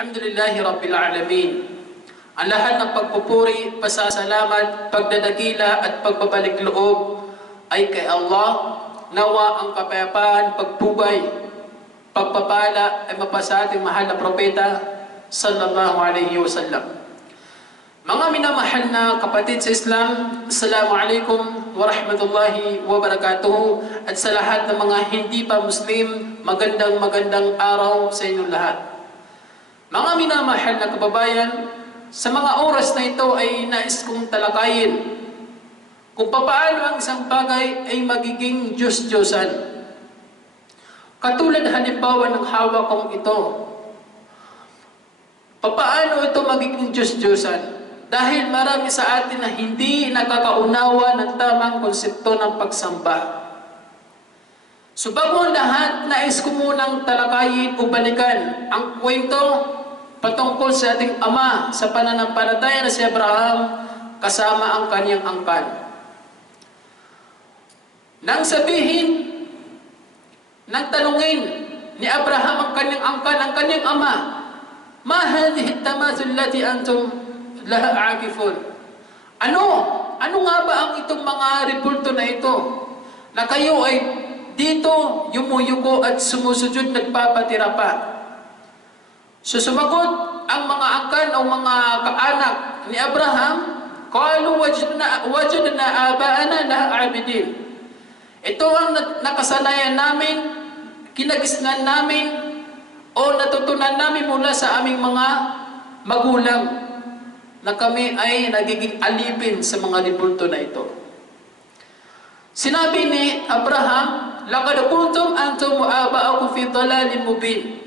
Alhamdulillahi Rabbil Alamin. Ang lahat ng pagpupuri, pasasalamat, pagdadakila at pagbabalik loob ay kay Allah. Nawa ang kapayapaan, pagpugay, pagpapala ay mapasa ating mahal na propeta sallallahu alaihi wasallam. Mga minamahal na kapatid sa Islam, Assalamualaikum warahmatullahi wabarakatuh. At sa lahat ng mga hindi pa Muslim, magandang araw sa inyong lahat. Mga minamahal na kababayan, sa mga oras na ito ay nais kong talakayin kung paano ang isang bagay ay magiging Diyos-Diyosan. Katulad halimbawa ng hawak kong ito. Paano ito magiging Diyos-Diyosan? Dahil marami sa atin na hindi nakakaunawa ng tamang konsepto ng pagsamba. So bago ang lahat, nais ko munang talakayin o balikan ang kwento patungkol sa ating ama sa pananampalataya na si Abraham kasama ang kanyang angkan. Nang sabihin, nang tanungin ni Abraham ang kanyang angkan, ang kanyang ama, "Ma hadhihi at-tamathul lati antum laha aakifun?" Ano nga ba ang itong mga repulto na ito na kayo ay dito yumuyuko at sumusujud nagpapatira pa? So sumagot ang mga angkan o mga kaanak ni Abraham, qalu wajadna abaana laha abidin. Ito ang nakasanayan namin, kinagisnan namin o natutunan namin mula sa aming mga magulang na kami ay nagiging alipin sa mga ribulto na ito. Sinabi ni Abraham, "Laqad kuntum antum wa aba'akum fi dhalalin mubin."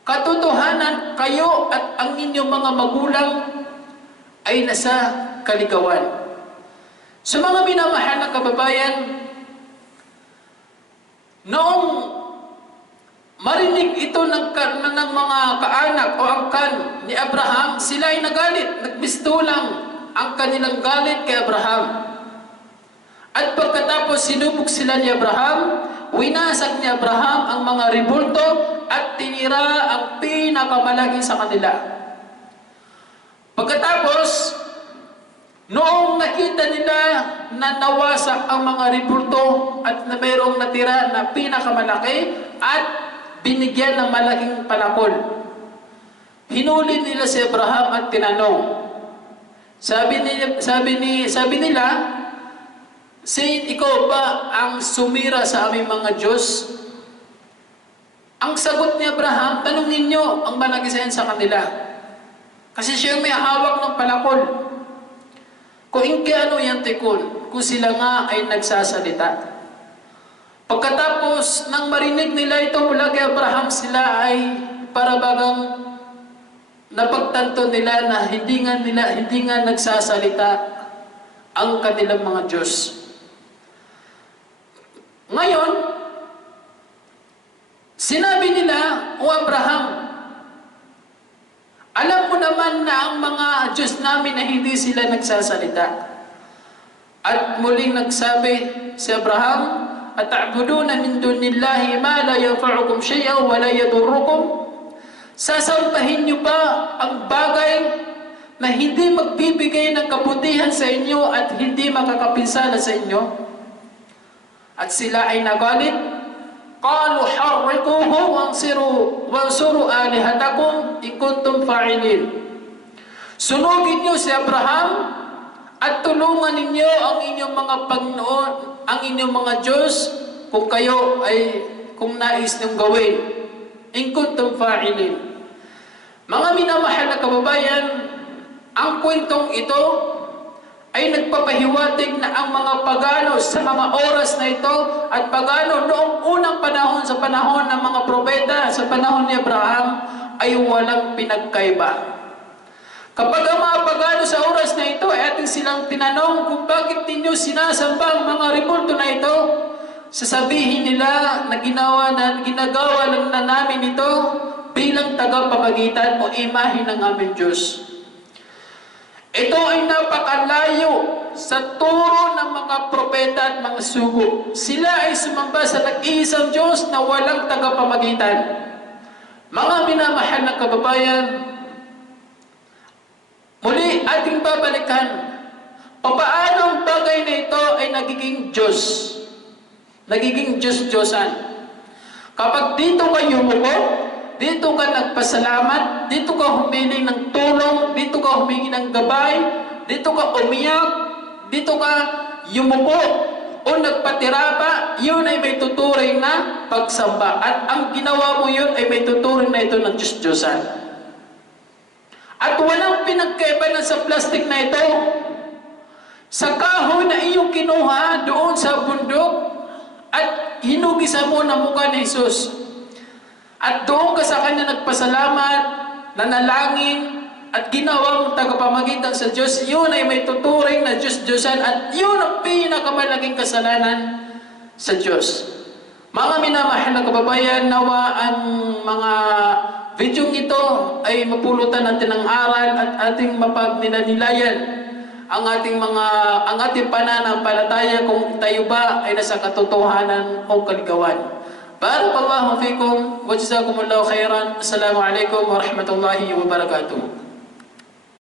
Katotohanan, kayo at ang inyong mga magulang ay nasa kaligawan. Sa mga minamahal na kababayan, noong marinig ito ng mga kaanak o angkan ni Abraham, sila ay nagalit, nagbistulang ang kanilang galit kay Abraham. At pagkatapos sinubok sila ni Abraham, winasag ni Abraham ang mga ribulto at tinira ang pinakamalaki sa kanila. Pagkatapos, noong nakita nila na nawasak ang mga ribulto at na mayroong natira na pinakamalaki at binigyan ng malaking palakol, hinuli nila si Abraham at tinanong. Sabi nila, "Saint, ikaw ba ang sumira sa aming mga Diyos?" Ang sagot ni Abraham, "Tanungin niyo ang managisayan sa kanila. Kasi siya may hawak ng palakol. Kung inke ano yan tikon, kung sila nga ay nagsasalita." Pagkatapos nang marinig nila ito mula kay Abraham, sila ay parabagang napagtanto nila na hindi nga nagsasalita ang kanilang mga Diyos. Ngayon, sinabi nila, "O Abraham, alam mo naman na ang mga Diyos namin na hindi sila nagsasalita." At muling nagsabi si Abraham, "Ata'buduna min dunillahi ma la yanfa'ukum shay'an wa la yadurrukum?" Sasampahin niyo ba ang bagay na hindi magbibigay ng kabutihan sa inyo at hindi makakapinsala sa inyo? At sila ay nagalit. Qalu harriquhu wansuru alihatakum in kuntum fa'ilin. Sunugin niyo si Abraham at tulungan ninyo ang inyong mga Panginoon, ang inyong mga Diyos kung nais niyong gawin. In kuntum fa'ilin. Mga minamahal na kababayan, ang kwentong ito ay nagpapahiwatig na ang mga pagano sa mga oras na ito at pagano noong unang panahon, sa panahon ng mga propeta, sa panahon ni Abraham, ay walang pinagkaiba. Kapag ang mga pagano sa oras na ito ay ating silang tinanong kung bakit ninyo sinasamba ang mga ribulto na ito, sasabihin nila na ginagawa lang na namin ito bilang tagapamagitan o imahe ng aming Diyos. Ito ay napakalayo sa turo ng mga propeta at mga sugo. Sila ay sumamba sa nag-iisang Diyos na walang tagapamagitan. Mga minamahal na kababayan, muli ating babalikan paano ang bagay na ito ay nagiging Diyos. Nagiging Diyos-Diyosan. Kapag dito ka yumuko, dito ka nagpasalamat, dito ka humiling ng tulong, dito ka humingi ng gabay, dito ka umiyak, dito ka yumuko o nagpatirapa, yun ay may tuturing na pagsamba. At ang ginawa mo yun ay may tuturing na ito ng Diyos-Diyosan. At walang pinagkaiba na sa plastic na ito. Sa kahoy na iyong kinuha doon sa bundok at hinugisan mo na mukha ni Jesus. At doon ka sa Kanya nagpasalamat, nanalangin, at ginawa mong tagapamagitan sa Diyos, yun ay may tuturing na Diyos-Diyosan at yun ang pinakamalaking kasalanan sa Diyos. Mga minamahal na kababayan, nawa ang mga video ito ay mapulutan natin ng aral at ating mapagninanilayan ang ating pananampalataya kung tayo ba ay nasa katotohanan o kaligawan. Barakallahu fikum wa jazakumullahu khairan. Assalamu alaikum wa rahmatullahi wa barakatuh.